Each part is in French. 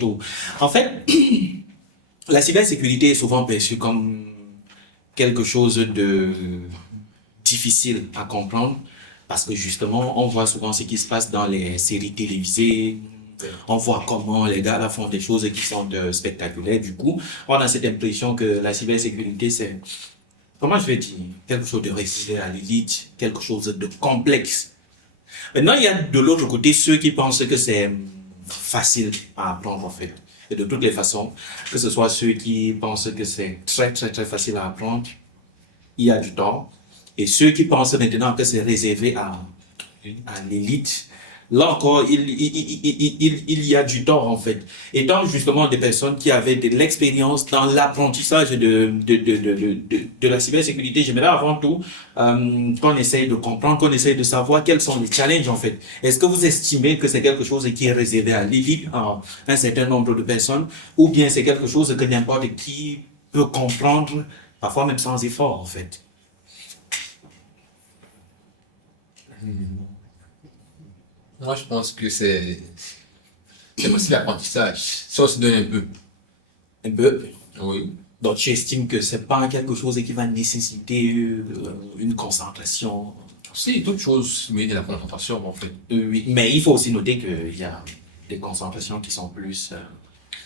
tout. En fait, la cybersécurité est souvent perçue comme quelque chose de difficile à comprendre parce que justement, on voit souvent ce qui se passe dans les séries télévisées. On voit comment les gars là font des choses qui sont spectaculaires. Du coup, on a cette impression que la cybersécurité, c'est, comment je vais dire, quelque chose de réservé à l'élite, quelque chose de complexe. Maintenant, il y a de l'autre côté ceux qui pensent que c'est facile à apprendre en fait. Et de toutes les façons, que ce soit ceux qui pensent que c'est très très très facile à apprendre, il y a du temps. Et ceux qui pensent maintenant que c'est réservé à l'élite, là encore, il y a du tort en fait. Étant justement des personnes qui avaient de l'expérience dans l'apprentissage de la cybersécurité, j'aimerais avant tout qu'on essaye de comprendre, qu'on essaye de savoir quels sont les challenges en fait. Est-ce que vous estimez que c'est quelque chose qui est réservé à l'élite, à un certain nombre de personnes, ou bien c'est quelque chose que n'importe qui peut comprendre, parfois même sans effort en fait? Moi, je pense que c'est aussi l'apprentissage. Ça, on se donne un peu. Un peu. Oui. Donc, tu estimes que c'est pas quelque chose qui va nécessiter une concentration. Si, toute chose mérite de la concentration, en fait. Oui, mais il faut aussi noter qu'il y a des concentrations qui sont plus.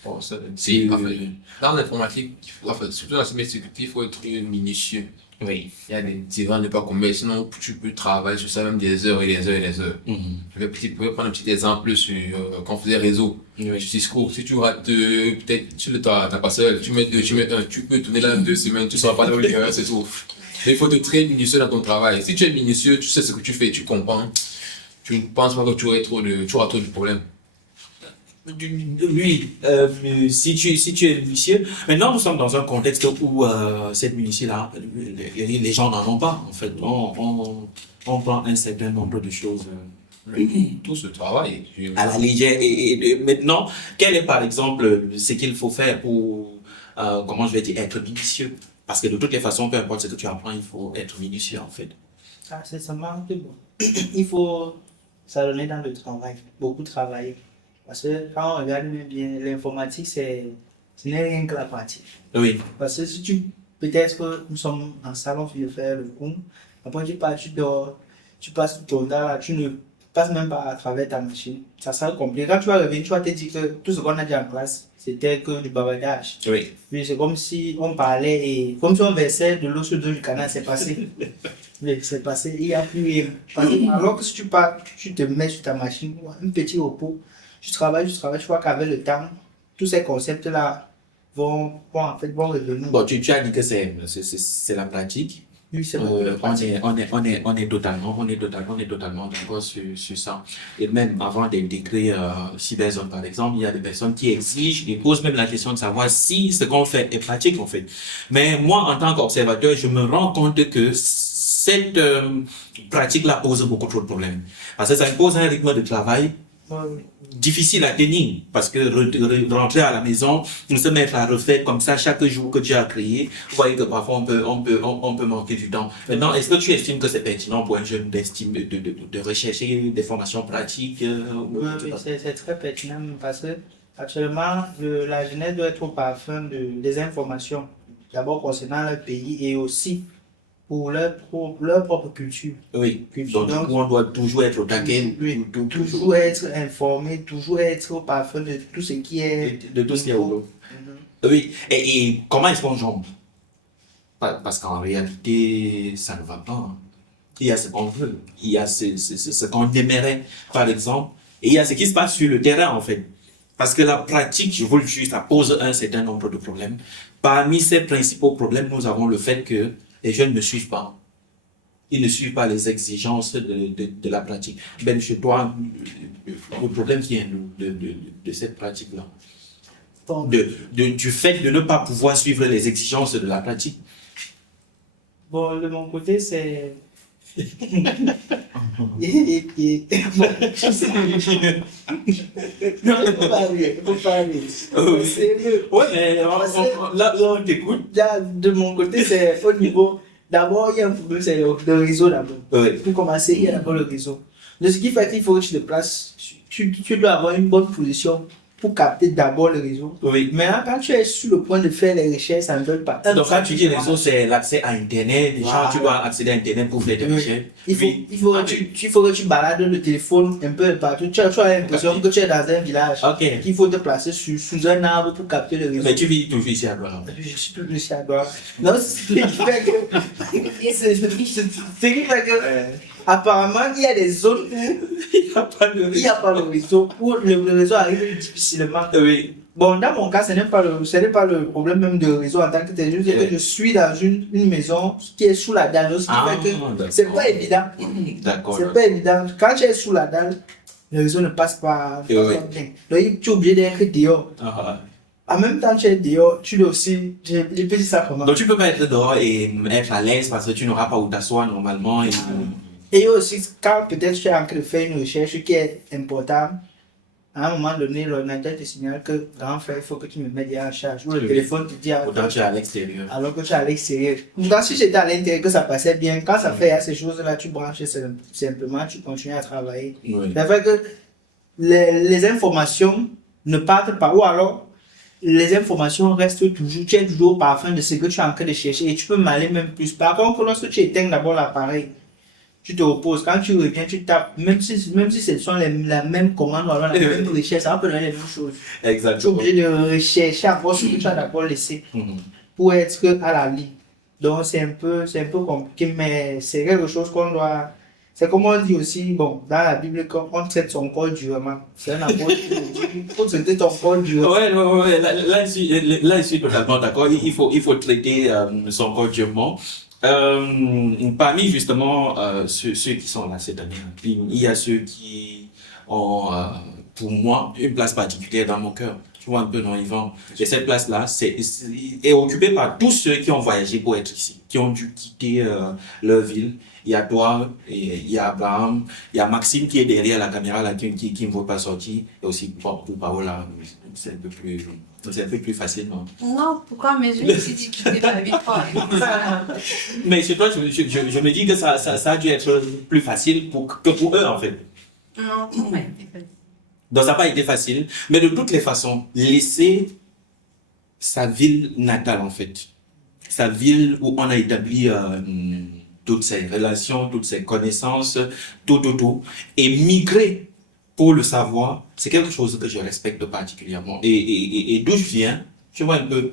Bon, ça, c'est, en fait, dans l'informatique, enfin, surtout dans la cybersécurité, il faut être minutieux. Oui. Il y a des erreurs à ne pas commettre, sinon tu peux travailler sur ça même des heures et des heures et des heures. Je vais prendre un petit exemple sur quand on faisait réseau. Oui. Sur Cisco, si tu rates peut-être sur le tas, t'as pas seul, tu mets deux, tu mets un, tu peux tourner là 2 semaines, tu ne sauras pas dans l'erreur, c'est tout. Mais il faut être très minutieux dans ton travail. Si tu es minutieux, tu sais ce que tu fais, tu comprends. Tu ne penses pas que tu auras trop de problèmes. Oui, si tu es minutieux. Maintenant, nous sommes dans un contexte où cette minutie-là, les gens n'en ont pas. En fait, on prend un certain nombre de choses. Tout ce travail. À la légère. Et maintenant, quel est par exemple ce qu'il faut faire pour, comment je vais dire, être minutieux? Parce que de toutes les façons, peu importe ce que tu apprends, il faut être minutieux en fait. Ah, c'est seulement que bon. Il faut s'adonner dans le travail, beaucoup travailler. Parce que quand on regarde bien, l'informatique, ce n'est rien que la pratique. Oui. Parce que si peut-être que nous sommes en salon, tu veux faire le cours, après tu pars, tu dors, tu passes tout ton temps là, tu ne passes même pas à travers ta machine. Ça sera compliqué. Quand tu vas revenir, tu vas te dire que tout ce qu'on a dit en classe, c'était que du bavardage. Oui. Puis c'est comme si on parlait et comme si on versait de l'eau sur le dos du canal, c'est passé. Oui, c'est passé, il n'y a plus rien. Alors que si tu pars, tu te mets sur ta machine, un petit repos, tu travailles, tu vois qu'avec le temps, tous ces concepts-là vont revenir. Bon, tu as dit que c'est la pratique. Oui, c'est beaucoup de pratique. On est totalement d'accord sur ça. Et même avant d'intégrer Cyberzone, par exemple, il y a des personnes qui exigent et posent même la question de savoir si ce qu'on fait est pratique, en fait. Mais moi, en tant qu'observateur, je me rends compte que cette pratique-là pose beaucoup trop de problèmes. Parce que ça impose un rythme de travail difficile à tenir, parce que rentrer à la maison, se mettre à refaire comme ça chaque jour que tu as créé, vous voyez que parfois on peut manquer du temps. Maintenant, est-ce que tu estimes que c'est pertinent pour un jeune de rechercher des formations pratiques Oui, c'est très pertinent parce que actuellement, la jeunesse doit être au parfum des informations, d'abord concernant leur pays et aussi pour leur propre culture. Oui, donc on doit toujours être au taquet. Oui, toujours être informé, toujours être au parfum de tout ce qui est... De tout ce qui est au Oui, et comment est-ce qu'on jombe? Parce qu'en réalité, ça ne va pas. Hein. Il y a ce qu'on veut, il y a ce qu'on aimerait, par exemple, et il y a ce qui se passe sur le terrain, en fait. Parce que la pratique, je vous le dis, ça pose un certain nombre de problèmes. Parmi ces principaux problèmes, nous avons le fait que les jeunes ne suivent pas. Ils ne suivent pas les exigences de la pratique. Ben, chez toi, le problème vient de cette pratique-là. Du fait de ne pas pouvoir suivre les exigences de la pratique. Bon, de mon côté, c'est... Non, il faut pas rire. Ouais, mais là, on t'écoute. De mon côté, c'est au niveau... D'abord, il y a un problème, c'est le réseau d'abord. Oui. Pour commencer, il y a d'abord le réseau. De ce qui fait qu'il faut que tu te places, tu dois avoir une bonne position pour capter d'abord le réseau. Oui. Maintenant, quand tu es sur le point de faire les recherches, ça ne donne pas. Donc, quand tu dis réseau, c'est l'accès à Internet. Déjà, Voilà. tu dois accéder à Internet pour faire des recherches. Il faut, Oui. il, faut que tu balades le téléphone un peu partout. Tu as l'impression que tu es dans un village. Ok. Il faut te placer sous un arbre pour capter le réseau. Mais tu vis toujours ici à Douala. Je suis plus ici à Douala. Non, c'est ce qui fait que. C'est ce qui fait que. Apparemment, il y a des zones où Il n'y a pas de il n'y a pas de réseau, où le réseau arrive difficilement. Oui. Bon, dans mon cas, ce n'est pas le problème même de réseau en tant que tel. Je veux dire que je suis dans une maison qui est sous la dalle, ce qui fait que c'est pas évident. D'accord. C'est pas évident. Quand tu es sous la dalle, le réseau ne passe pas Oui. bien. Donc, tu es obligé d'être dehors. Ah. En même temps, tu es dehors, tu dois aussi. Je peux dire ça comment. Donc tu peux pas être dehors et être à l'aise parce que tu n'auras pas où t'asseoir normalement. Et aussi, quand peut-être tu es en train de faire une recherche qui est importante, à un moment donné, l'ordinateur te signale que, grand frère, il faut que tu me mettes en charge. Ou le Oui. téléphone te dit, Autant tu es à l'extérieur. alors que tu es à l'extérieur. Pourtant, si j'étais à l'intérieur, que ça passait bien, quand ça fait ces choses-là, tu branches simplement, tu continues à travailler. Oui. Ça fait que les informations ne partent pas, ou alors les informations restent toujours, tu es toujours au parfum de ce que tu es en train de chercher et tu peux m'aller même plus. Par contre, lorsque tu éteins d'abord l'appareil, tu te reposes, quand tu reviens, tu tapes, même si ce sont la même commande ou alors la même recherche, ça va te donner les mêmes choses. Tu es Exactement. obligé de rechercher encore ce que tu as d'abord laissé Mhm. pour être à la ligne. Donc c'est un peu compliqué, mais c'est quelque chose qu'on doit. C'est comme on dit aussi, bon, dans la Bible, quand on traite son corps durement. C'est un apôtre qui nous dit, il faut traiter ton corps durement. Ouais. Là, je suis totalement d'accord. Il faut traiter son corps durement. Parmi justement ceux qui sont là cette année, il y a ceux qui ont, pour moi, une place particulière dans mon cœur. Tu vois un peu, non, Yvan? Et cette place-là est occupée par tous ceux qui ont voyagé pour être ici, qui ont dû quitter leur ville. Il y a toi, et il y a Abraham, il y a Maxime qui est derrière la caméra là, qui ne veut pas sortir, et aussi pour Paola, c'est un peu plus facile, non? Non, pourquoi? Mais je me suis dit qu'il était ma vie fort. Mais chez toi, je me dis que ça a dû être plus facile que pour eux, en fait. Non, pour moi, Donc, ça n'a pas été facile. Mais de toutes les façons, laisser sa ville natale, en fait, sa ville où on a établi toutes ses relations, toutes ses connaissances, tout, et migrer pour le savoir, c'est quelque chose que je respecte particulièrement. Et d'où je viens, tu vois un peu,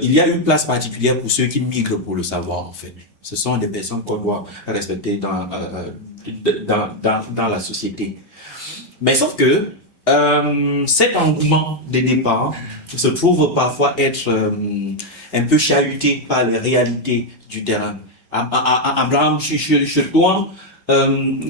il y a une place particulière pour ceux qui migrent pour le savoir, en fait. Ce sont des personnes qu'on doit respecter dans la société. Mais sauf que cet engouement de départ se trouve parfois être un peu chahuté par les réalités du terrain. Abraham, chez toi,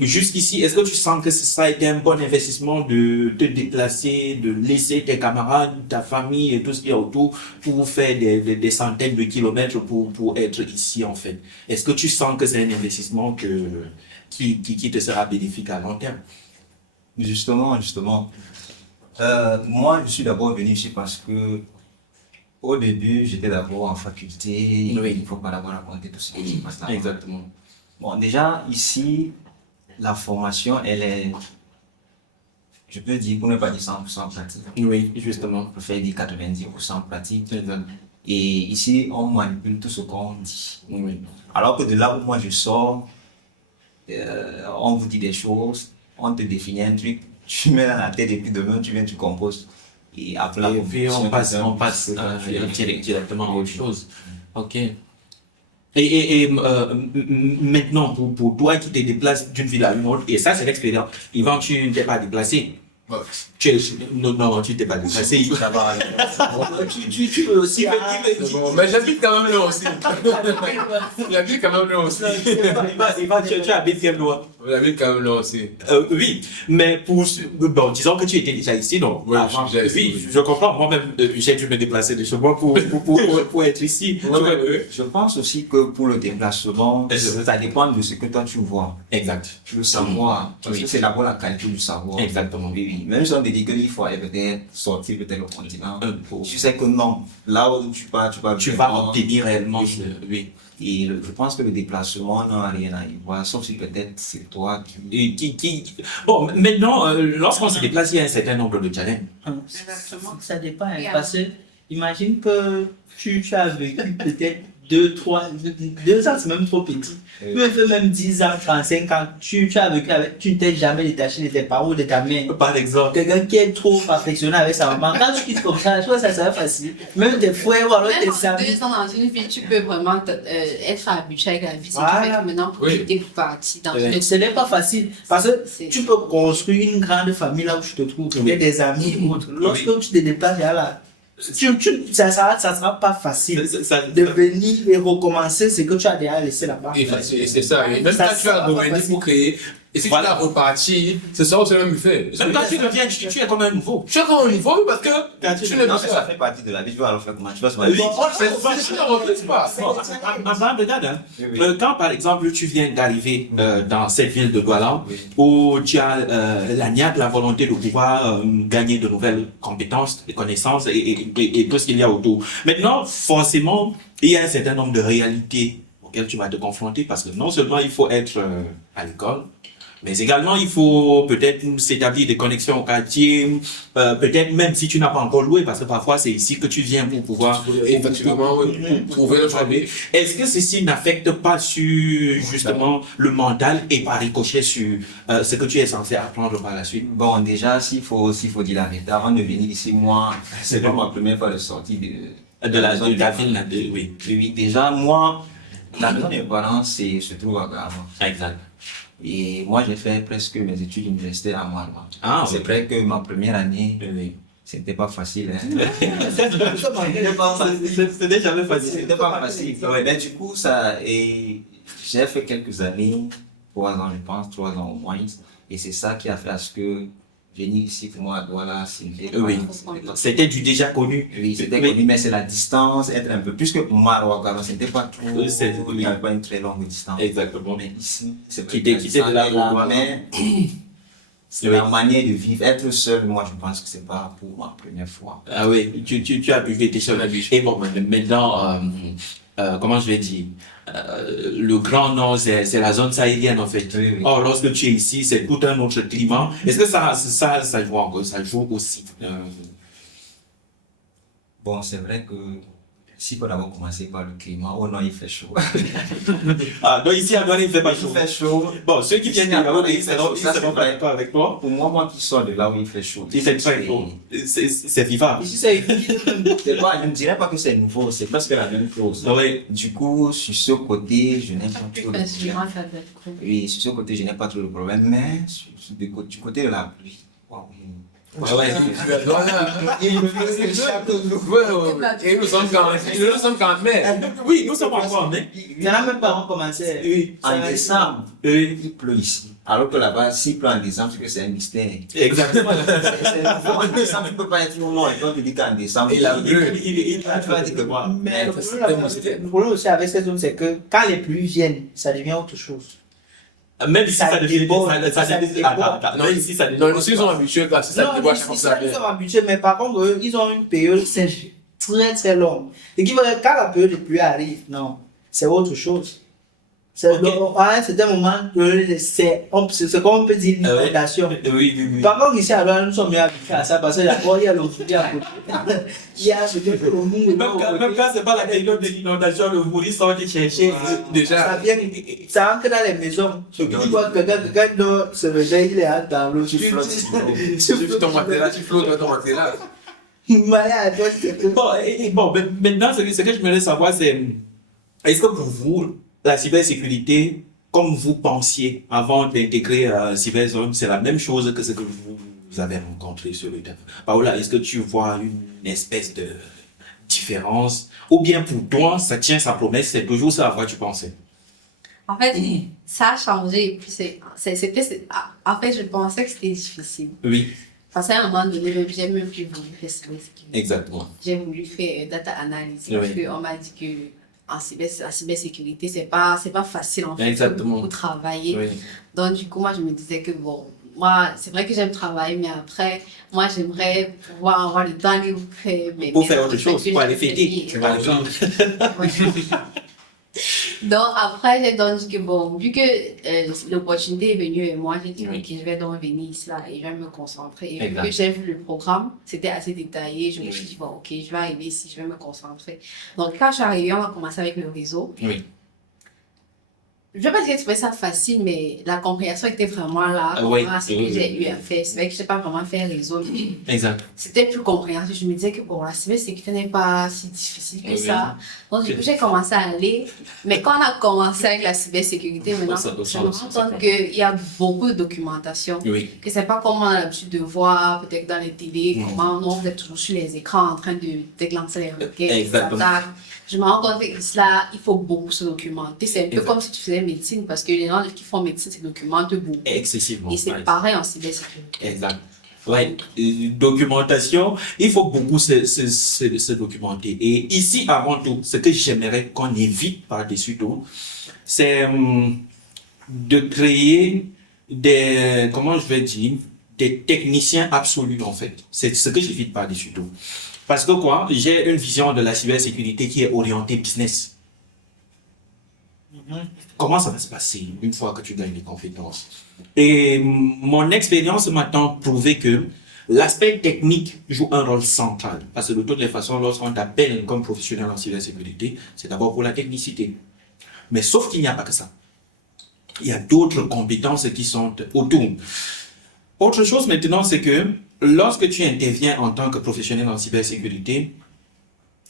jusqu'ici, est-ce que tu sens que ça a été un bon investissement de te déplacer, de laisser tes camarades, ta famille et tout ce qu'il y a autour pour faire des centaines de kilomètres pour être ici, en fait? Est-ce que tu sens que c'est un investissement qui te sera bénéfique à long terme? Justement. Moi, je suis d'abord venu ici parce que au début, j'étais d'abord en faculté. Oui. Il ne faut pas d'abord raconter tout ce qui se passe là. Exactement. Bon, déjà, ici, la formation, elle est, je peux dire, pour ne pas dire 100% pratique. Oui, justement. Je peux faire dire 90% pratique. Exact. Et ici, on manipule tout ce qu'on dit. Oui. Alors que de là où moi je sors, on vous dit des choses, on te définit un truc, tu mets dans la tête et puis demain tu viens, tu composes. Et après la Et puis on compétition, passe directement à autre chose. Ok. Maintenant, pour toi qui te déplaces d'une ville à une autre, et ça c'est l'expérience, Yvan, tu ne t'es pas déplacé. Ouais. Non, tu ne t'es pas déplacé. ça va. Tu peux aussi. C'est bon, mais j'habite quand même là aussi. J'habite quand même là aussi. Yvan, tu habites quel endroit? J'habite quand même là aussi. Oui, mais bon, disons que tu étais déjà ici, donc Oui, avant, je suis déjà ici, oui, oui. je comprends. Moi-même, j'ai dû me déplacer de chez moi pour être ici. Ouais. Je pense aussi que pour le déplacement, ça dépend de ce que toi tu vois. Exact. Le savoir, parce Oui. que c'est d'abord la qualité du savoir. Exactement. Oui. Même si on te dit qu'il faut peut-être sortir peut-être le continent, Pour- tu sais que non, là où tu vas Tu vas obtenir réellement. Oui. Et je pense que le déplacement n'a rien à y voir, sauf si peut-être c'est toi, Bon, maintenant, lorsqu'on se déplace, il y a un certain nombre de challenges. Exactement. Ça dépend, hein, Yeah. parce que imagine que tu as vécu peut-être 2, 3, 2 ans, c'est même trop petit. Oui. Tu fais même 10 ans, 35 ans, tu as vécu avec, tu ne t'es jamais détaché de tes parents ou de ta mère. Par exemple. Quelqu'un qui est trop affectionné avec sa maman, quand tu quittes comme ça, je trouve que ça serait facile. Même tes frères ou alors tes Même en amis. 2 ans dans une vie, tu peux vraiment être habitué avec la vie. C'est Voilà. qui fait que maintenant, Oui. tu es parti dans Ouais. une Ce n'est pas facile parce que C'est- tu peux construire une grande famille là où tu te trouves, Oui. avec des amis ou autres. Lorsque tu te déplaces là, ça sera pas facile de venir et recommencer ce que tu as déjà laissé là-bas. Et c'est ça. Et même Ça quand tu vas sera pas revenir facile. pour créer, et si Voilà. tu vas repartir, ce sera aussi le même effet. Même quand tu reviens, tu es comme un nouveau. Tu es comme un niveau parce que tu n'es non, pas mais ça fait partie de la vie. Tu vas alors faire comment? Tu vas se Oui. marier. tu ne reflètes pas. Regarde, hein. Oui, oui. Quand par exemple tu viens d'arriver dans cette ville de Douala, Oui. où tu as la volonté de pouvoir gagner de nouvelles compétences, des connaissances et tout ce qu'il y a autour. Maintenant, forcément, il y a un certain nombre de réalités auxquelles tu vas te confronter parce que non seulement il faut être à l'école, mais également il faut peut-être s'établir des connexions au quartier, peut-être même si tu n'as pas encore loué, parce que parfois c'est ici que tu viens pour pouvoir Effectivement, oui. Trouver le travail. est-ce que ceci n'affecte pas sur justement le mental et par ricochet sur ce que tu es censé apprendre par la suite? Bon, déjà, s'il faut dire la vérité, avant de venir ici, moi, c'est pas ma première fois de sortie De la ville, là, oui. Oui, déjà, moi, la maison de mes parents se trouve à Gabon. Exact. Et moi, j'ai fait presque mes études universitaires à Maroua. Ah, C'est oui. vrai que ma première année, Oui. c'était pas facile. Hein. C'était jamais C'était pas facile. Ouais, mais du coup, j'ai fait quelques années, 3 ans, je pense, 3 ans au moins. Et c'est ça qui a fait à ce que venir ici pour moi à Douala, c'était Oui. C'était du déjà connu. Oui, c'était Oui. connu, mais c'est la distance, être un peu plus que Maroua, Gabon, c'était pas trop, Oui, il n'y avait pas une très longue distance. Exactement. Mais ici, c'est Quitter de là pour Douala. mais c'est Oui. la manière de vivre. Être seul, moi, je pense que c'est pas pour ma première fois. Ah oui, tu as pu tes seul. Et bon, maintenant, comment je vais dire, le Grand Nord, c'est la zone sahélienne en fait. Oui, oui. Or, lorsque tu es ici, c'est tout un autre climat. Est-ce que ça joue encore, ça joue aussi? Bon, c'est vrai que s'il faut d'abord commencer par le climat, oh non, il fait chaud. Ah, donc ici à Douala, il fait pas Il chaud. fait chaud. Bon, ceux qui viennent d'Agabon, ils seront Ça, c'est pas vrai. d'accord avec toi. Pour moi qui sors de là où il fait chaud. Il fait très chaud. C'est vivable. Ici, c'est Je ne dirais pas que c'est nouveau, c'est presque la même chose. Oui. Du coup, sur ce côté, je n'aime pas plus trop le facilement, problème. ça doit être cool. Oui, sur ce côté, je n'ai pas trop de problème, mais du côté de la pluie. Waouh. Ouais, ouais. Tu adores, hein. Il me fait chaque jour. Ouais. Et nous sommes quand même. Oui, nous sommes encore, mais. Il n'y en a même pas commencé. Oui. En décembre, Oui. il pleut ici. Alors que là-bas, s'il pleut en décembre, c'est que c'est un mystère. Exactement. C'est nouveau. En décembre, tu ne peux pas être au nord et toi tu dis qu'en décembre, Et la bleue. tu vas dire que moi. Mais le c'est problème aussi avec cette zone, c'est que quand les pluies viennent, ça devient autre chose. Même si ça devient. déborde. Non, ici, ça Non, nous sommes habitués quand ça Non, te voit ici, comme ça, ça. ils sont habitués, mais par contre, eux, ils ont une période sèche très très longue. Et qui veut dire, quand la période de pluie arrive, non, c'est autre chose. C'est à un certain moment, c'est comme on peut dire une inondation. Oui. Par contre, ici, alors, nous sommes bien habitués à ça parce qu'il y a le fourri à côté. Il y a ce que le monde. Même quand c'est pas la période de l'inondation, le bourri sort de chercher. Déjà. Ça vient, ça entre dans les maisons. Tu vois que quelqu'un doit se réveiller, il est dans l'eau. Tu flottes. Tu ton matelas, tu flottes dans ton matelas. Malade, toi, c'est que. Bon, maintenant, ce que je voulais savoir, c'est est-ce que pour vous, la cybersécurité, comme vous pensiez avant d'intégrer Cyberzone, c'est la même chose que ce que vous avez rencontré sur le terrain? Paola, est-ce que tu vois une espèce de différence? Ou bien pour toi, ça tient sa promesse, c'est toujours ça à quoi tu pensais? En fait, ça a changé. Et puis en fait, je pensais que c'était difficile. Oui, Parce qu'à un moment donné, j'ai même plus voulu faire cybersécurité. exactement. J'ai voulu faire data analysis. Oui. Parce qu'on m'a dit que la cybersécurité, c'est pas facile en fait. Exactement. Pour travailler. Oui. Donc, du coup, moi, je me disais que bon, moi, c'est vrai que j'aime travailler, mais après, moi, j'aimerais pouvoir avoir le temps libre Pour faire autre chose, pour aller fêter, familles. par exemple. Ouais. Donc après, j'ai donc dit que bon, vu que l'opportunité est venue et moi, j'ai dit Oui. ok, je vais donc venir ici là et je vais me concentrer. Et vu Exact. que j'ai vu le programme, c'était assez détaillé, je me Oui. suis dit bon, ok, je vais arriver ici, je vais me concentrer. Donc quand je suis arrivée, on a commencé avec le réseau. Oui. Je ne vais pas dire que je trouvais ça facile, mais la compréhension était vraiment là. Ah oui. Ce que j'ai eu à faire. C'est vrai que je n'ai pas vraiment fait un réseau, mais Exact. c'était plus compréhensible. Je me disais que bon, la cybersécurité n'est pas si difficile que Oui. ça. Donc, du coup, j'ai commencé à aller. Mais quand on a commencé avec la cybersécurité, maintenant, Ça- je me rends compte qu'il y a beaucoup de documentation. Oui. Que c'est pas comme on a l'habitude de voir, peut-être dans les télés, comment nous, on est toujours sur les écrans en train de déclencher les requêtes, les Exactement. attaques. Je me rends compte que cela, il faut beaucoup se documenter. C'est un peu Exact. comme si tu faisais médecine, parce que les gens qui font médecine se documentent beaucoup. Excessivement. Et c'est Ouais. pareil en cybersécurité. Exact. Ouais, documentation, il faut beaucoup se documenter. Et ici, avant tout, ce que j'aimerais qu'on évite par-dessus tout, c'est de créer des, comment je vais dire, des techniciens absolus en fait. C'est ce que j'évite par-dessus tout. Parce que quoi, j'ai une vision de la cybersécurité qui est orientée business. Comment ça va se passer une fois que tu gagnes les compétences? Et mon expérience m'a tant prouvé que l'aspect technique joue un rôle central. Parce que de toutes les façons, lorsqu'on t'appelle comme professionnel en cybersécurité, c'est d'abord pour la technicité. Mais sauf qu'il n'y a pas que ça. Il y a d'autres compétences qui sont autour. Autre chose maintenant, c'est que lorsque tu interviens en tant que professionnel en cybersécurité,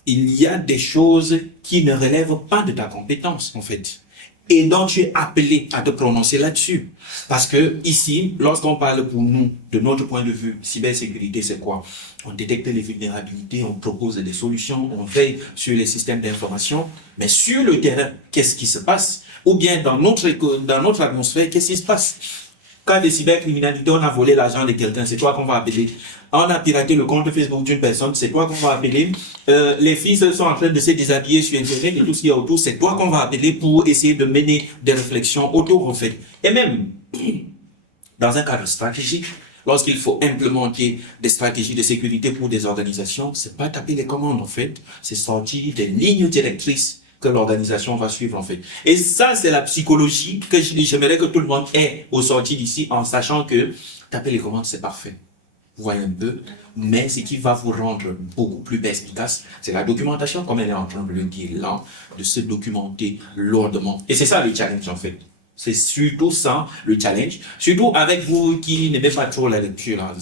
il y a des choses qui ne relèvent pas de ta compétence, en fait. Et donc, tu es appelé à te prononcer là-dessus. Parce que ici, lorsqu'on parle pour nous, de notre point de vue, cybersécurité, c'est quoi? On détecte les vulnérabilités, on propose des solutions, on veille sur les systèmes d'information. Mais sur le terrain, qu'est-ce qui se passe? Ou bien dans notre atmosphère, qu'est-ce qui se passe? Cas de cybercriminalité, on a volé l'argent de quelqu'un, c'est toi qu'on va appeler. On a piraté le compte Facebook d'une personne, c'est toi qu'on va appeler. Les filles sont en train de se déshabiller sur Internet et tout ce qu'il y a autour, c'est toi qu'on va appeler pour essayer de mener des réflexions autour, en fait. Et même, dans un cadre stratégique, lorsqu'il faut implémenter des stratégies de sécurité pour des organisations, c'est pas taper les commandes, en fait. C'est sortir des lignes directrices que l'organisation va suivre, en fait. Et ça, c'est la psychologie que j'aimerais que tout le monde ait au sortir d'ici, en sachant que taper les commandes, c'est parfait. Vous voyez un peu. Mais ce qui va vous rendre beaucoup plus efficace, c'est la documentation, comme elle est en train de le dire là, de se documenter lourdement. Et c'est ça le challenge, en fait. C'est surtout ça, le challenge. Surtout avec vous qui n'aimez pas trop la lecture, là.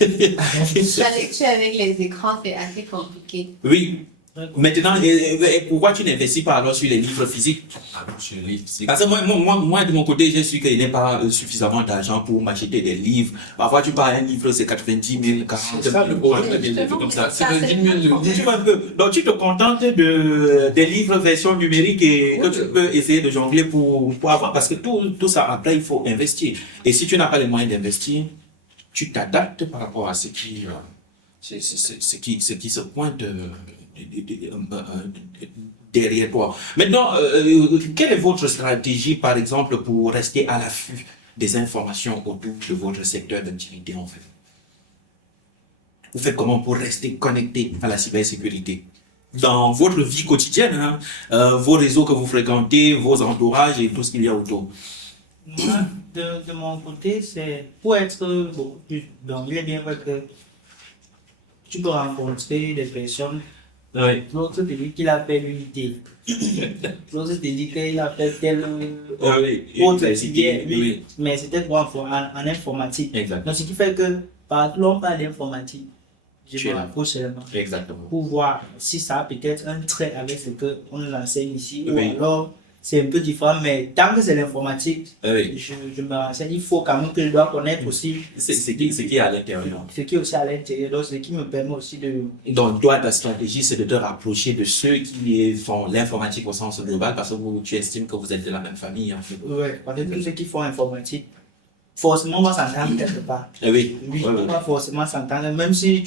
La lecture avec les écrans, c'est assez compliqué. Oui. Maintenant, et pourquoi tu n'investis pas alors sur les livres physiques? Parce que moi, de mon côté, j'ai su qu'il n'y a pas suffisamment d'argent pour m'acheter des livres. Parfois, tu pars un livre, c'est 90 000, 40 000. C'est ça le problème, des livres comme ça. C'est Ça, le c'est 10 000 Tu vois un peu. Donc, tu te contentes des livres version numérique et que tu peux essayer de jongler pour avoir. Parce que tout ça, après, il faut investir. Et si tu n'as pas les moyens d'investir, tu t'adaptes par rapport à ce qui se pointe derrière toi. Maintenant, quelle est votre stratégie, par exemple, pour rester à l'affût des informations autour de votre secteur d'activité, en fait? Vous faites comment pour rester connecté à la cybersécurité? Dans votre vie quotidienne, hein, vos réseaux que vous fréquentez, vos entourages et tout ce qu'il y a autour. Moi, de mon côté, c'est pour être beaucoup plus dans il est bien vrai que tu peux rencontrer des personnes. Oui. L'autre te dit qu'il appelle une idée. L'autre te dit qu'il appelle telle autre filière, oui. Mais c'était pour en informatique. Exact. Donc, ce qui fait que, par l'on parle d'informatique, je Tu es me là. rapproche seulement Exactement. pour voir si ça a peut-être un trait avec ce qu'on nous enseigne ici, Oui. ou alors c'est un peu différent, mais tant que c'est l'informatique, Oui. je me renseigne. Il faut quand même que je dois connaître aussi C'est qui est à l'intérieur. ce qui est aussi à l'intérieur, donc ce qui me permet aussi de... Donc, toi, ta stratégie, c'est de te rapprocher de ceux qui font l'informatique au sens global parce que tu estimes que vous êtes de la même famille, en fait. Ouais, parce que tous ceux qui font informatique, forcément, on va s'entendre quelque part. Oui. Oui, Ouais, on ouais. va forcément s'entendre, même si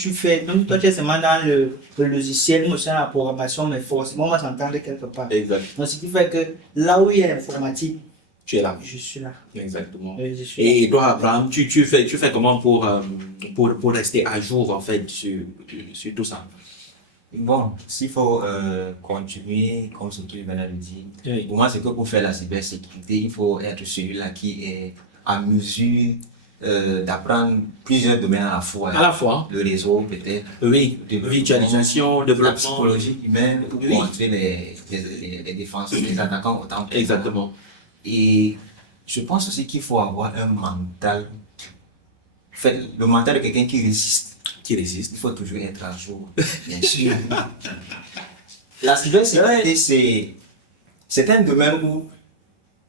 même toi tu es seulement dans le logiciel, moi je suis dans la programmation, mais forcément on va s'entendre quelque part. Exact. Donc ce qui fait que là où il y a l'informatique, Tu es là. je suis là. Exactement. Oui, je suis là. Et toi, Abraham, tu fais comment pour rester à jour, en fait, sur tout ça? Bon, s'il faut continuer, comme ce que tu venais de dire, Oui. pour moi, c'est que pour faire la cybersécurité, il faut être celui-là qui est en mesure d'apprendre plusieurs domaines à la fois. À la fois, Le réseau, peut-être, oui, le développement, virtualisation, la développement. psychologie humaine pour Oui. contrer les défenseurs, les attaquants autant que Exactement. Et je pense aussi qu'il faut avoir un mental, en fait, le mental de quelqu'un qui résiste. Qui résiste. Il faut toujours être à jour, bien sûr. La cybersécurité, c'est un domaine où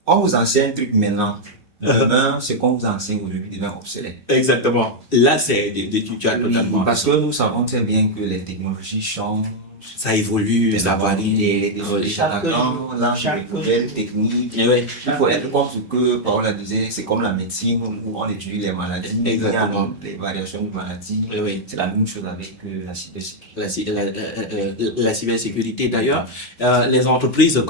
on vous enseigne un truc maintenant. Demain, ce qu'on vous enseigne aujourd'hui devient obsolète. Exactement. Là, c'est tu as totalement. Parce que nous savons très bien que les technologies changent, Ça évolue, ça varie. les attaquants lancent de nouvelles techniques. Et ouais. Il faut être comme ce que Paola disait, c'est comme la médecine où on étudie les maladies, Exactement. il y a les variations de maladies. Et oui. C'est la même chose avec la cybersécurité. La cybersécurité. D'ailleurs, les entreprises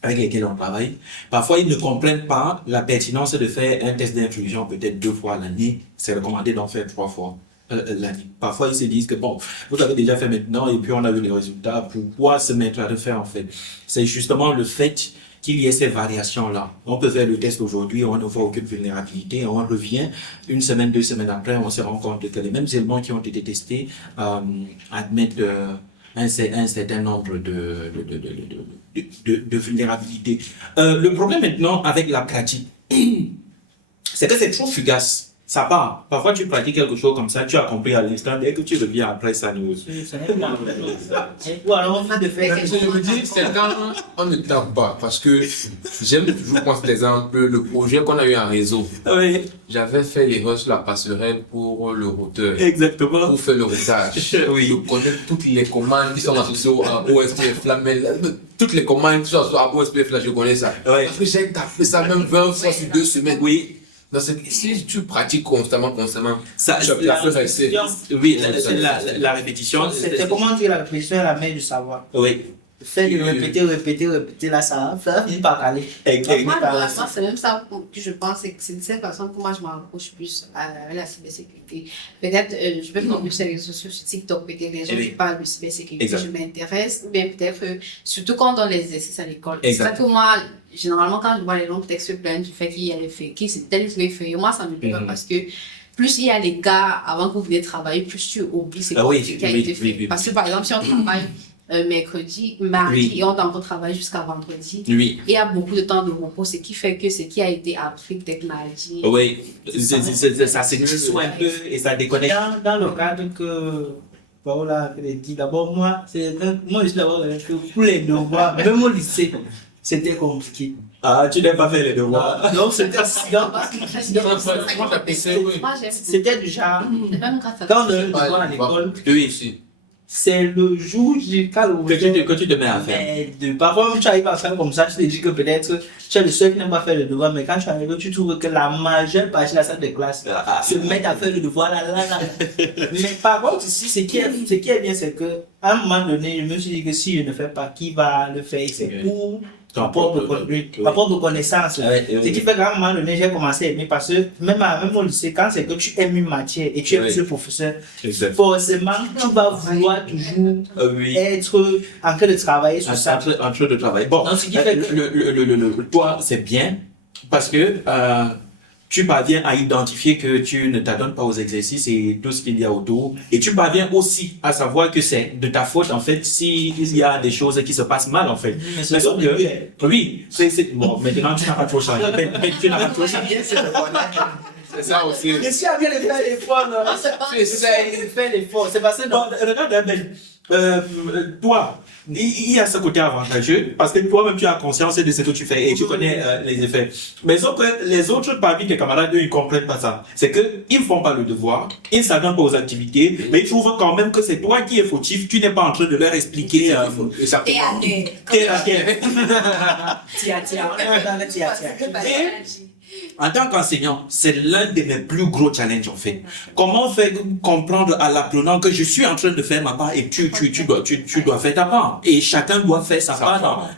avec lesquelles on travaille, parfois ils ne comprennent pas la pertinence de faire un test d'intrusion peut-être 2 fois l'année. C'est recommandé d'en faire 3 fois l'année. Parfois ils se disent que bon, vous avez déjà fait maintenant et puis on a vu les résultats. Pourquoi se mettre à le faire en fait? C'est justement le fait qu'il y ait ces variations-là. On peut faire le test aujourd'hui, on ne voit aucune vulnérabilité, on revient 1 semaine, 2 semaines après, on se rend compte que les mêmes éléments qui ont été testés admettent un certain nombre de vulnérabilités. Le problème maintenant avec la pratique, c'est que c'est trop fugace. Ça part. Parfois, tu pratiques quelque chose comme ça, tu as compris à l'instant, dès que tu reviens après, ça nous... Ou alors, on fait de faire Je me dis, c'est quand on ne tape pas, parce que j'aime toujours prendre cet exemple, le projet qu'on a eu en réseau. Oui, J'avais fait l'erreur sur la passerelle pour le routeur, exactement. pour faire le routage. Oui. Je connais toutes les commandes qui sont associées à OSPF, là, mais toutes les commandes qui sont associées à OSPF, là, je connais ça. Oui. Parce que j'ai tapé ça même 20 fois sur 2 semaines. Oui. Donc, si tu pratiques constamment, Ça, tu vas plus rester. Oui, la répétition. C'était comment dire la répétition est la mère du savoir. Oui. Le fait de répéter, là, ça finit par caler. Moi, vraiment, c'est même ça que je pense, c'est de cette façon que moi, je m'approche plus à la cybersécurité. Peut-être, je peux prendre sur les réseaux sociaux, sur TikTok, peut-être les gens qui parlent de cybersécurité, Exact. je m'intéresse, ou bien peut-être, surtout quand on donne les exercices à l'école. C'est Exact. ça que moi, généralement, quand je vois les longs textes pleins du fait qu'il y a les faits, qu'il c'est tel fait, moi, ça me plaît pas parce que plus il y a les gars avant que vous venez travailler, plus tu oublies ce qui a été fait. Parce que par exemple, si on travaille mercredi, mardi, et on doit travailler jusqu'à vendredi, Oui. il y a beaucoup de temps de repos, ce qui fait que ce qui a été appris peut-être mardi. Oui. Ça se dissout un peu et ça déconnecte. Dans le cadre que Paola a dit, d'abord, moi, je suis d'abord que pour les devoirs, même au lycée, c'était compliqué. Ah, tu n'as pas fait les devoirs. Donc, c'était Moi, j'aime c'était du genre, même grâce à quand on a un devoir à l'école, Oui. c'est le jour Que tu te mets à faire. Parfois, tu arrives à faire comme ça, tu te dis que peut-être tu es le seul qui n'a pas fait le devoir, mais quand tu arrives, tu trouves que la majeure partie de la salle de classe se met à faire le devoir là. Mais par contre, ici, ce qui est bien, c'est que à un moment donné, je me suis dit que si je ne fais pas, qui va le faire? C'est pour ma propre connaissance. Ce qui fait qu'à un moment donné, j'ai commencé à aimer parce que même au lycée, quand c'est que tu aimes une matière et tu aimes ce professeur, forcément, tu vas vouloir toujours être en train de travailler sur ça. En train de travailler. Bon, Donc, ce qui fait que toi, c'est bien parce que tu parviens à identifier que tu ne t'adonnes pas aux exercices et tout ce qu'il y a autour. Et tu parviens aussi à savoir que c'est de ta faute, en fait, s'il y a des choses qui se passent mal, en fait. Mais c'est au début, hein. Oui, bon, maintenant, tu n'as pas trop changé. Mais tu n'as pas trop changé. C'est ça aussi. Je suis à bien de faire l'effort, non? Tu essaies. de faire l'effort. C'est parce que Bon, regarde, toi, il y a ce côté avantageux parce que toi-même tu as conscience de ce que tu fais et tu connais les effets. Mais sauf que les autres parmi tes camarades, eux, ils comprennent pas ça. C'est que ils font pas le devoir, ils ne s'adonnent pas aux activités, mais ils trouvent quand même que c'est toi qui es fautif. Tu n'es pas en train de leur expliquer. T'es à terre. T'es à terre. Tia. On est dans le tia. En tant qu'enseignant, c'est l'un de mes plus gros challenges en fait. Comment faire comprendre à l'apprenant que je suis en train de faire ma part et tu dois faire ta part. Et chacun doit faire sa part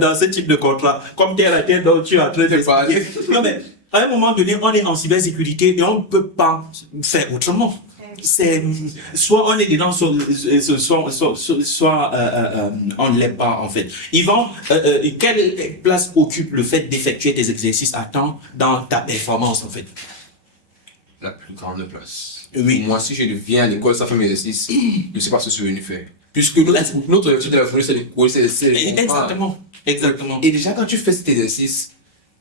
dans ce type de contrat. Comme terre à terre, donc tu es en train de... Non mais, à un moment donné, on est en cybersécurité et on ne peut pas faire autrement. c'est soit on est dedans, soit on ne l'est pas en fait. Yvan, quelle place occupe le fait d'effectuer tes exercices à temps dans ta performance en fait? La plus grande place. Oui. Moi, si je viens à l'école, ça fait mes exercices, je ne sais pas ce que je suis venu faire. Puisque notre étude de la journée, c'est l'école, c'est Exactement. Et déjà, quand tu fais cet exercice,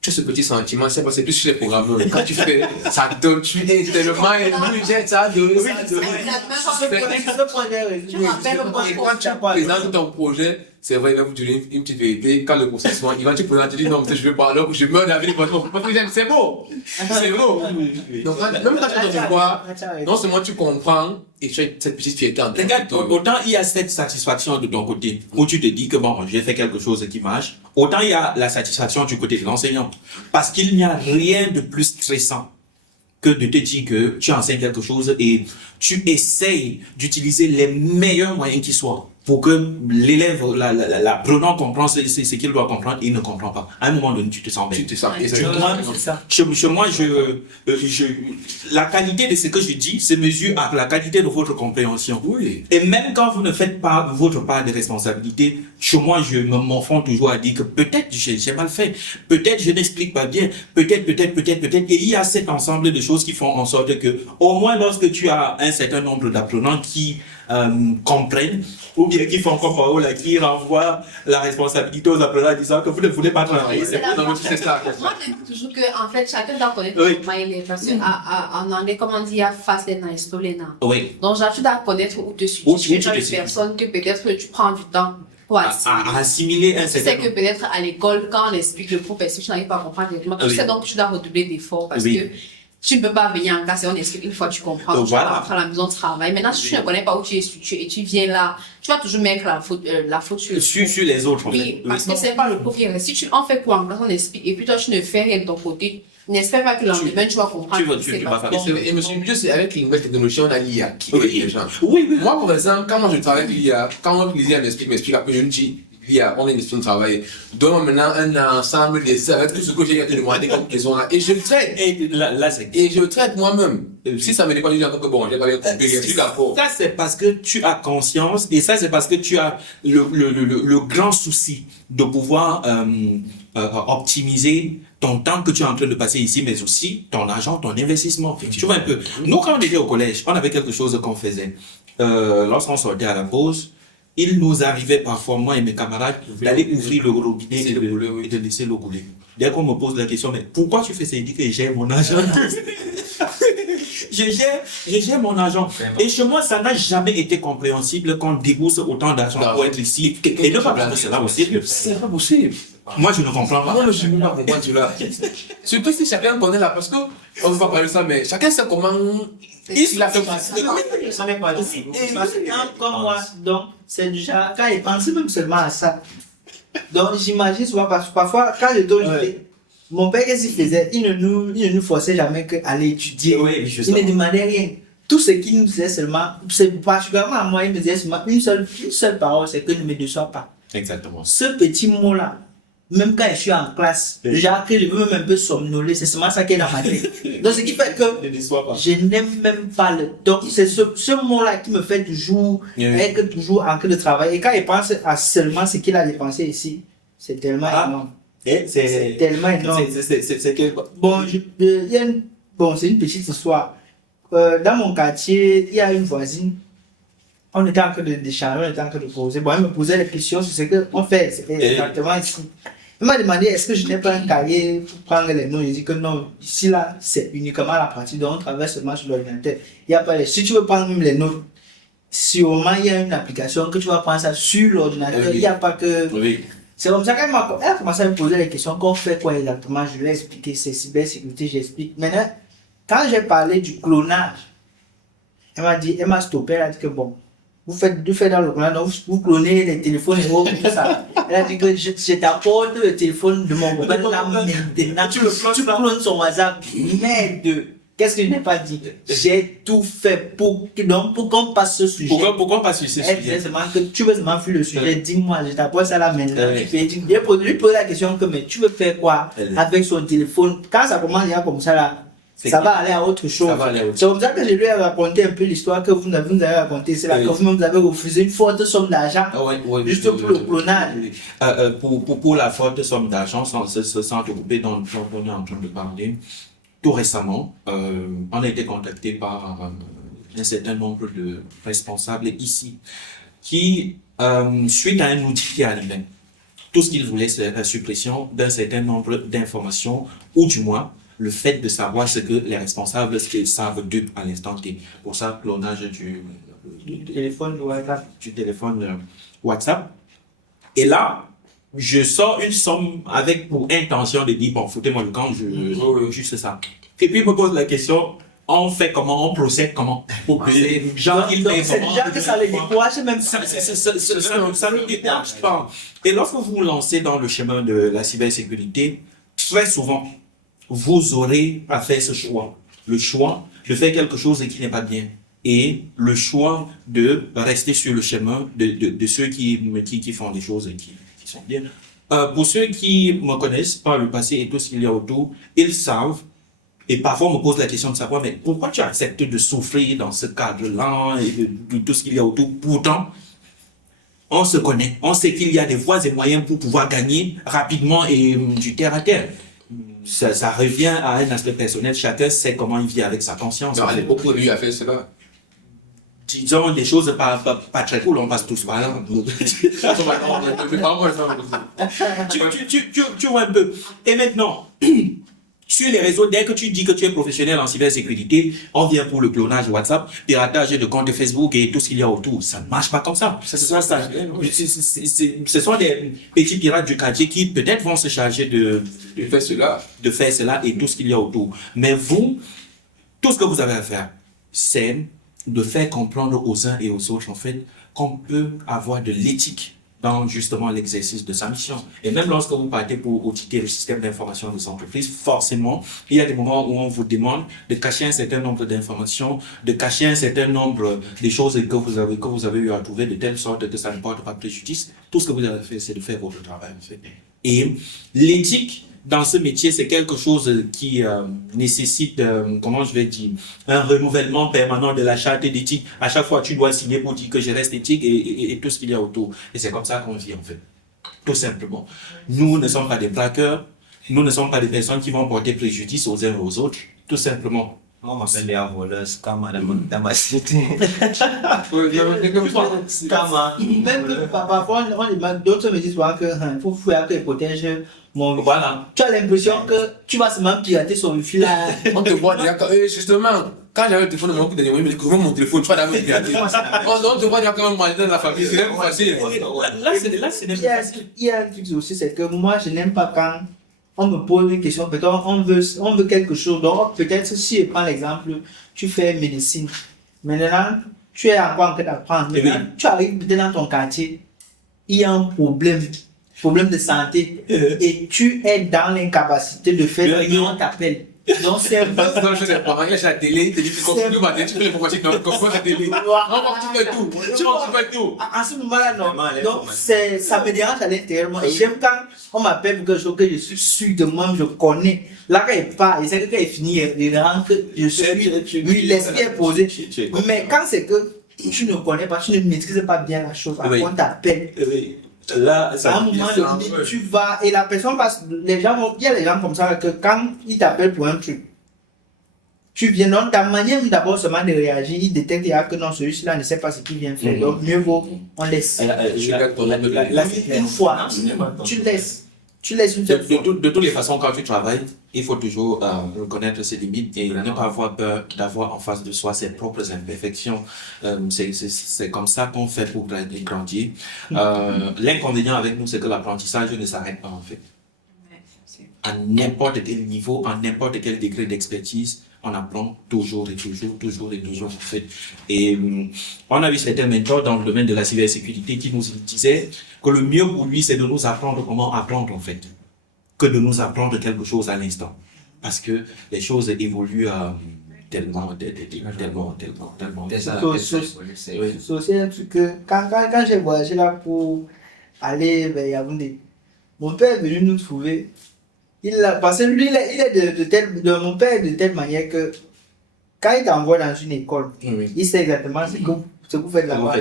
tu as ce petit sentiment, c'est plus sur les programmes. Quand tu fais, ça donne, tu es tellement ému, ça donne. Et quand tu présentes ton projet, c'est vrai, il va vous donner une petite vérité. Quand le processus, il va te présenter, tu dis non, je veux pas, alors je meurs d'avenir, parce que j'aime, c'est beau. C'est beau. Donc, même quand tu te vois, non seulement tu comprends, et tu as cette petite fierté en tête. Regarde, autant il y a cette satisfaction de ton côté, où tu te dis que bon, j'ai fait quelque chose qui marche, autant il y a la satisfaction du côté de l'enseignant. Parce qu'il n'y a rien de plus stressant que de te dire que tu enseignes quelque chose et tu essayes d'utiliser les meilleurs moyens qui soient pour que l'élève, l'apprenant comprend ce qu'il doit comprendre et il ne comprend pas. À un moment donné, tu te sens bête. Tu te sens bête. Chez moi, la qualité de ce que je dis se mesure à la qualité de votre compréhension. Oui. Et même quand vous ne faites pas votre part de responsabilité, chez moi, je m'enfonce toujours à dire que peut-être j'ai mal fait, peut-être je n'explique pas bien, peut-être. Et il y a cet ensemble de choses qui font en sorte que, au moins lorsque tu as un certain nombre d'apprenants qui comprennent, ou bien qui font comme Paola, qui renvoient la responsabilité aux apprenants en disant que vous ne voulez pas travailler. C'est ça. Moi, je dis toujours que, en fait, chacun doit connaître comment il est. Parce qu'en anglais, comme on dit, il y a fast learner et slow learner. Oui. Donc, tu dois connaître où te situer. Tu es une personne que peut-être que tu prends du temps pour assimiler un certain. Tu sais que peut-être à l'école, quand on explique le cours, parce que tu n'arrives pas à comprendre directement, tu sais donc que tu dois redoubler d'efforts parce que tu ne peux pas venir en classe et on explique une fois tu comprends. Tu vas rentrer à la maison de travail. Maintenant, si tu ne connais pas où tu es situé et tu viens là, tu vas toujours mettre la faute sur les autres. Oui, parce que c'est pas le cours qui reste. Si on fait quoi en classe, on explique et puis toi tu ne fais rien de ton côté, n'espère pas que le lendemain tu vas comprendre. Tu vas faire. Et monsieur, c'est avec les nouvelles technologies, on a l'IA qui aide les gens. Oui. Moi, par exemple, quand je travaille avec l'IA, quand l'IA m'explique, après je me dis, l'IA, on a une question de travail. Donne-moi maintenant un ensemble des avec tout ce que j'ai à te demander comme question là. Et je le traite. Et je le traite moi-même. Si ça me dépend, je dis encore que bon, j'ai pas bien compris. Ça, c'est parce que tu as conscience et ça, c'est parce que tu as le grand souci de pouvoir optimiser ton temps que tu es en train de passer ici, mais aussi ton argent, ton investissement. Tu vois un peu. Nous, quand on était au collège, on avait quelque chose qu'on faisait. Lorsqu'on sortait à la pause, il nous arrivait parfois, moi et mes camarades, d'aller ouvrir le robinet et de laisser l'eau couler. Dès qu'on me pose la question, mais pourquoi tu fais ça? Il dit que j'ai mon argent. je gère mon argent. Et chez moi, ça n'a jamais été compréhensible qu'on débourse autant d'argent pour être ici. Et ne pas prendre cela au sérieux. C'est pas possible. Moi, je ne comprends pas. Moi, je ne comprends pas cela. Surtout si chacun connaît là, parce que on ne va pas parler de ça, mais chacun sait comment il a fait passer. Comme moi, donc, c'est déjà, quand il pense même seulement à ça. Donc, j'imagine souvent, parce que parfois, quand je donne, mon père, qu'est-ce qu'il faisait? Il ne nous forçait jamais qu'aller étudier. Il ne demandait rien. Tout ce qu'il nous disait seulement, c'est particulièrement à moi, il me disait seulement une seule parole, c'est que ne me déçois pas. Exactement. Ce petit mot-là, même quand je suis en classe, j'ai appris, je veux même un peu somnoler, c'est seulement ça qui est dans ma tête. Donc, ce qui fait que je n'aime même pas le. Donc, c'est ce mot-là qui me fait toujours être toujours en train de travailler. Et quand il pense à seulement ce qu'il a dépensé ici, c'est tellement énorme. C'est tellement énorme. Bon, c'est une petite histoire. Dans mon quartier, il y a une voisine. On était en train d'échanger, on était en train de poser. Bon, elle me posait des questions sur ce qu'on fait exactement ici. Elle m'a demandé est-ce que je n'ai pas un cahier pour prendre les noms. Je dis que non, ici là, c'est uniquement la partie dont on travaille seulement sur l'ordinateur. Il y a pas si tu veux prendre même les notes, sûrement il y a une application que tu vas prendre ça sur l'ordinateur. Il n'y a pas que. C'est comme ça qu'elle a commencé à me poser des questions. Qu'on fait quoi exactement? Je lui ai expliqué, c'est cybersécurité, j'explique. Maintenant, quand j'ai parlé du clonage, elle m'a stoppé, elle a dit que bon. Vous faites dans le clonage, vous clonez les téléphones et tout ça. Elle a dit que je t'apporte le téléphone de mon copain là maintenant. Tu clones son WhatsApp. Merde! Qu'est-ce que je n'ai pas dit? J'ai tout fait pour qu'on passe ce sujet. Pourquoi on passe sur ce sujet? Exactement, que tu veux seulement fuir le sujet, dis-moi, je t'apporte ça là maintenant. Tu peux lui poser la question que mais tu veux faire quoi avec son téléphone? Quand ça commence déjà comme ça là, ça va aller à autre chose. C'est comme ça que je lui ai raconté un peu l'histoire que vous nous avez racontée. C'est là que vous avez refusé une forte somme d'argent juste pour le clonage. Pour la forte somme d'argent, sans te couper dont on est en train de parler, tout récemment, on a été contacté par un certain nombre de responsables ici qui, suite à un outil qui arrivait, tout ce qu'ils voulaient, c'est la suppression d'un certain nombre d'informations, ou du moins, le fait de savoir ce que les responsables savent d'eux à l'instant T. Pour ça, clonage du téléphone WhatsApp. Et là, je sors une somme avec pour intention de dire, bon, foutez-moi le camp, juste ça. Et puis, il me pose la question, on fait comment, on procède comment pour que les gens ils payent c'est déjà que ça les décourage même ça ne décourage pas. Et lorsque vous vous lancez dans le chemin de la cybersécurité, très souvent, vous aurez à faire ce choix. Le choix de faire quelque chose qui n'est pas bien. Et le choix de rester sur le chemin de ceux qui font des choses qui sont bien. Pour ceux qui me connaissent par le passé et tout ce qu'il y a autour, ils savent, et parfois on me pose la question de savoir, mais pourquoi tu acceptes de souffrir dans ce cadre-là et de tout ce qu'il y a autour? Pourtant, on se connaît, on sait qu'il y a des voies et moyens pour pouvoir gagner rapidement et du terre à terre. Ça revient à un aspect personnel, chacun sait comment il vit avec sa conscience. Non, à l'époque où lui a fait cela. Disons des choses pas très cool, on passe tous par là. Tu vois un peu. Et maintenant, sur les réseaux, dès que tu dis que tu es professionnel en cybersécurité, on vient pour le clonage WhatsApp, piratage de comptes Facebook et tout ce qu'il y a autour. Ça ne marche pas comme ça. Ce sont des petits pirates du quartier qui peut-être vont se charger de faire cela et tout ce qu'il y a autour. Mais vous, tout ce que vous avez à faire, c'est de faire comprendre aux uns et aux autres, en fait, qu'on peut avoir de l'éthique dans justement l'exercice de sa mission. Et même lorsque vous partez pour auditer le système d'information des entreprises, forcément, il y a des moments où on vous demande de cacher un certain nombre d'informations, de cacher un certain nombre de choses que vous avez eu à trouver de telle sorte que ça ne porte pas préjudice. Tout ce que vous avez fait, c'est de faire votre travail, en fait. Et l'éthique, dans ce métier, c'est quelque chose qui nécessite, comment je vais dire, un renouvellement permanent de la charte d'éthique. À chaque fois, tu dois signer pour dire que je reste éthique et tout ce qu'il y a autour. Et c'est comme ça qu'on vit, en fait. Tout simplement. Nous ne sommes pas des braqueurs. Nous ne sommes pas des personnes qui vont porter préjudice aux uns et aux autres. Tout simplement. Moi, on m'appelle les voleurs, scam dans ma cité. Même parfois, d'autres me disent souvent que faut faire que protège mon. Voilà. Tu as l'impression que tu vas seulement pirater son wifi là. On te voit déjà, justement, quand j'avais le téléphone de mon coup de numéro, mais comment mon téléphone, tu vas d'abord pirater. On te voit déjà quand même mal dans la famille, c'est même facile. Il y a un truc aussi, c'est que moi, je n'aime pas quand on me pose une question, peut-être on veut quelque chose. Donc, peut-être si je prends l'exemple, tu fais médecine. Maintenant, tu es encore en train d'apprendre. Maintenant, tu arrives peut-être dans ton quartier, il y a un problème de santé, et tu es dans l'incapacité de faire ce qu'on t'appelle. Donc, c'est un peu. Non, je sais pas, regarde la télé, tu continues à dire, tu fais les informatiques, non, comment la télé. Non, tu fais tout. Tu fais tout. À ce moment-là, non. Donc, ça me dérange à l'intérieur. Et j'aime quand on m'appelle pour quelque chose que je suis sûr de moi, je connais. Là, quand il part, il sait que quand il finit, il rentre, je suis. Oui, l'esprit est posé. Mais quand c'est que tu ne connais pas, tu ne maîtrises pas bien la chose, on t'appelle. Là, à un moment donné, tu vas et la personne passe. Il y a des gens comme ça que quand ils t'appellent pour un truc, tu viens. Donc, ta manière d'abord seulement de réagir, il détecte que non, celui-là ne sait pas ce qu'il vient faire. Donc, mieux vaut on laisse. Une fois, tu laisses. Une seule fois. De toutes les façons, quand tu travailles, il faut toujours reconnaître ses limites et ne pas avoir peur d'avoir en face de soi ses propres imperfections. C'est comme ça qu'on fait pour grandir. L'inconvénient avec nous, c'est que l'apprentissage ne s'arrête pas en fait. À n'importe quel niveau, à n'importe quel degré d'expertise, on apprend toujours en fait. Et on a vu certains mentors dans le domaine de la cybersécurité qui nous disaient que le mieux pour lui, c'est de nous apprendre comment apprendre en fait, que de nous apprendre quelque chose à l'instant. Parce que les choses évoluent tellement. C'est aussi un truc que quand j'ai voyagé là pour aller vers Yaoundé, mon père est venu nous trouver. Parce que lui, il est mon père est de telle manière que quand il t'envoie dans une école, il sait exactement ce que vous faites là-bas.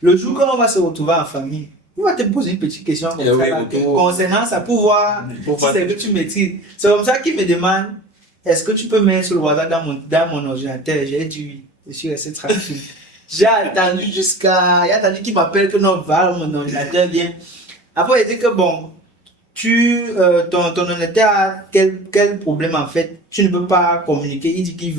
Le jour quand on va se retrouver en famille, il va te poser une petite question concernant ça pour voir si c'est que tu maîtrises. C'est comme ça qu'il me demande, est-ce que tu peux mettre le WhatsApp dans mon ordinateur? J'ai dit oui, je suis resté tranquille. J'ai attendu il a attendu qu'il m'appelle que non, va, mon ordinateur vient. Après, il dit que bon, ton ordinateur a quel problème en fait, tu ne peux pas communiquer. Il dit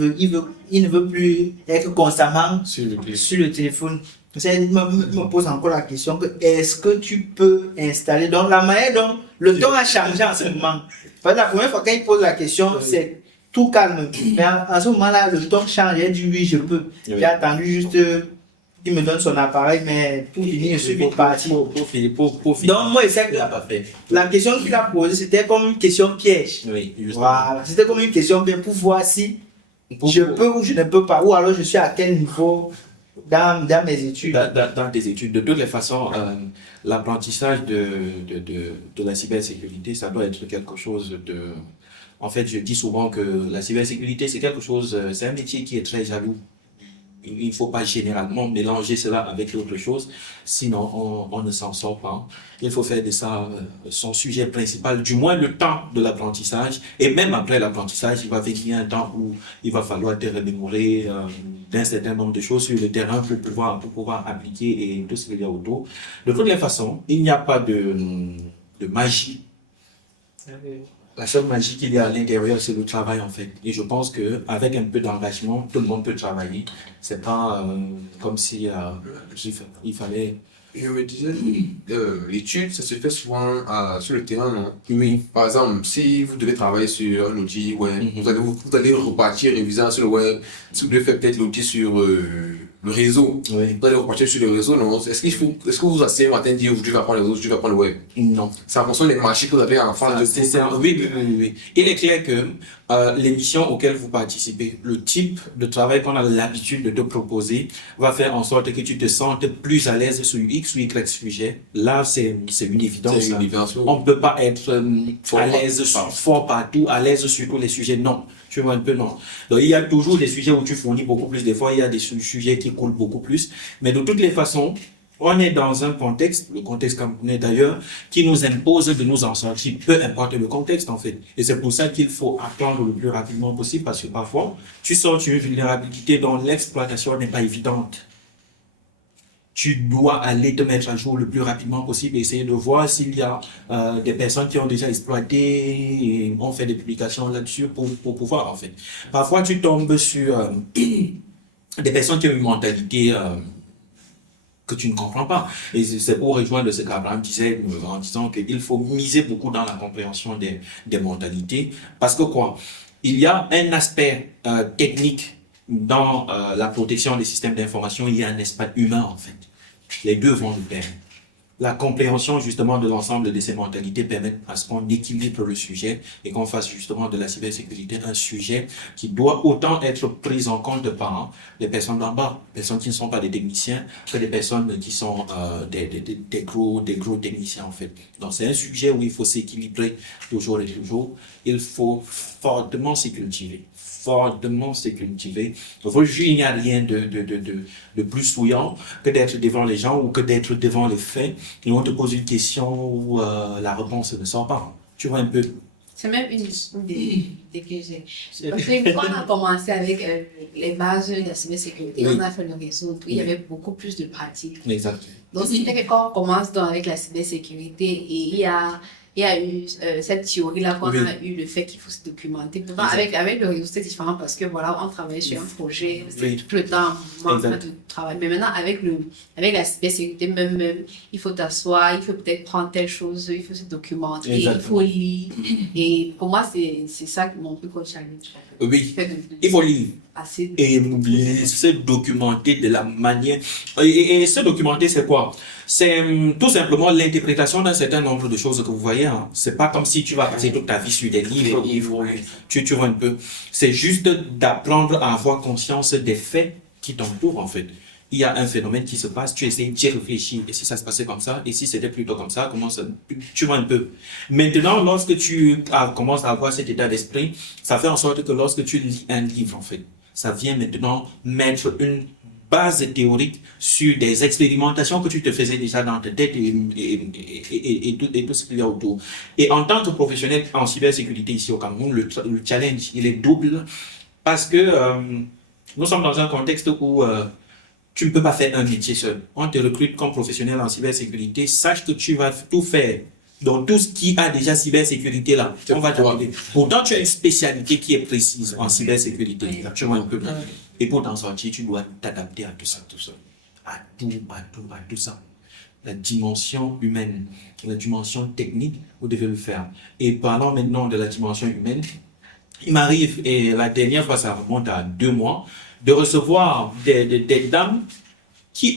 il ne veut plus être constamment sur le téléphone. Il me pose encore la question que est-ce que tu peux installer, donc la manière dont le ton a changé en ce moment. Parce que la première fois quand il pose la question, c'est tout calme. Mais en ce moment-là, le ton change. J'ai dit oui, je peux. J'ai attendu juste qu'il me donne son appareil, mais pour finir, je suis vite parti. Pour finir. Donc, moi, la question qu'il a posée, c'était comme une question piège. Oui, justement. Voilà. C'était comme une question piège pour voir si je peux ou je ne peux pas, ou alors je suis à quel niveau dans mes études. Dans tes études. De toutes les façons, l'apprentissage de la cybersécurité, ça doit être quelque chose de... En fait, je dis souvent que la cybersécurité, c'est quelque chose, c'est un métier qui est très jaloux. Il ne faut pas généralement mélanger cela avec autre chose, sinon on ne s'en sort pas. Il faut faire de ça son sujet principal, du moins le temps de l'apprentissage. Et même après l'apprentissage, il va venir un temps où il va falloir te remémorer d'un certain nombre de choses sur le terrain pour pouvoir appliquer et tout ce qu'il y a autour. De toutes les façons, il n'y a pas de magie. La seule magie qu'il y a à l'intérieur, c'est le travail en fait. Et je pense qu'avec un peu d'engagement, tout le monde peut travailler. C'est pas comme si il fallait... Je me disais, l'étude, ça se fait souvent sur le terrain, non? Oui. Par exemple, si vous devez travailler sur un outil web, vous allez repartir révisant sur le web. Si vous devez faire peut-être l'outil sur le réseau, vous allez repartir sur le réseau, non? Est-ce que vous asseyez un matin et dire aujourd'hui, je vais apprendre le réseau, je vais apprendre le web? Non. C'est en fonction des marchés que vous avez en face de vous. Oui. Il est clair que les missions auxquelles vous participez, le type de travail qu'on a l'habitude de te proposer, va faire en sorte que tu te sentes plus à l'aise sur X ou Y sujet. Là, c'est une évidence. On ne peut pas être à l'aise fort partout, à l'aise sur tous les sujets. Non. Tu vois un peu, non. Donc, il y a toujours des sujets où tu fournis beaucoup plus d'efforts, il y a des sujets qui coulent beaucoup plus. Mais de toutes les façons, on est dans un contexte, le contexte camerounais d'ailleurs, qui nous impose de nous en sortir, peu importe le contexte en fait. Et c'est pour ça qu'il faut apprendre le plus rapidement possible, parce que parfois, tu sors sur une vulnérabilité dont l'exploitation n'est pas évidente. Tu dois aller te mettre à jour le plus rapidement possible et essayer de voir s'il y a des personnes qui ont déjà exploité et ont fait des publications là-dessus pour pouvoir en fait. Parfois, tu tombes sur des personnes qui ont une mentalité que tu ne comprends pas. Et c'est pour rejoindre ce qu'Abraham disait en disant qu'il faut miser beaucoup dans la compréhension des mentalités. Parce que quoi? Il y a un aspect technique dans la protection des systèmes d'information, il y a un aspect humain en fait. Les deux vont de pair. La compréhension justement de l'ensemble de ces mentalités permet à ce qu'on équilibre le sujet et qu'on fasse justement de la cybersécurité un sujet qui doit autant être pris en compte par les personnes d'en bas, personnes qui ne sont pas des techniciens, que des personnes qui sont des gros techniciens en fait. Donc c'est un sujet où il faut s'équilibrer toujours et toujours. Il faut fortement se cultiver. Aujourd'hui, il n'y a rien de plus souillant que d'être devant les gens ou que d'être devant les faits et on te pose une question où la réponse ne sort pas. Tu vois un peu. C'est même une des que j'ai. Parce que quand on a commencé avec les bases de la cybersécurité, on a fait le réseau, il y avait beaucoup plus de pratiques. Exact. Donc, c'était que quand on commence avec la cybersécurité et il y a eu cette théorie-là qu'on a eu, le fait qu'il faut se documenter. Pourtant, avec le réseau, c'était différent parce que voilà, on travaillait sur un projet, c'était tout le temps en train de travailler. Mais maintenant, avec la cybersécurité, même, il faut t'asseoir, il faut peut-être prendre telle chose, il faut se documenter, il faut lire. Et pour moi, c'est ça mon plus gros challenge. Oui, il faut lire. Et se documenter de la manière. Et se documenter, c'est quoi? C'est tout simplement l'interprétation d'un certain nombre de choses que vous voyez. Hein. C'est pas comme si tu vas passer toute ta vie sur des livres. Tu vois un peu. C'est juste d'apprendre à avoir conscience des faits qui t'entourent, en fait. il y a un phénomène qui se passe, tu essaies d'y réfléchir. Et si ça se passait comme ça, et si c'était plutôt comme ça, comment ça, tu vois un peu. Maintenant, lorsque tu commences à avoir cet état d'esprit, ça fait en sorte que lorsque tu lis un livre, en fait, ça vient maintenant mettre une base théorique sur des expérimentations que tu te faisais déjà dans ta tête et tout ce qu'il y a autour. Et en tant que professionnel en cybersécurité ici au Cameroun, le challenge, il est double parce que nous sommes dans un contexte où tu ne peux pas faire un métier seul. On te recrute comme professionnel en cybersécurité, sache que tu vas tout faire. Donc, tout ce qui a déjà cybersécurité là, on va t'appeler. Pourtant, tu as une spécialité qui est précise en cybersécurité. Tu vois un peu. Et pour t'en sortir, tu dois t'adapter à tout ça, à tout ça. La dimension humaine, la dimension technique, vous devez le faire. Et parlant maintenant de la dimension humaine, il m'arrive, et la dernière fois, ça remonte à 2 mois, de recevoir des dames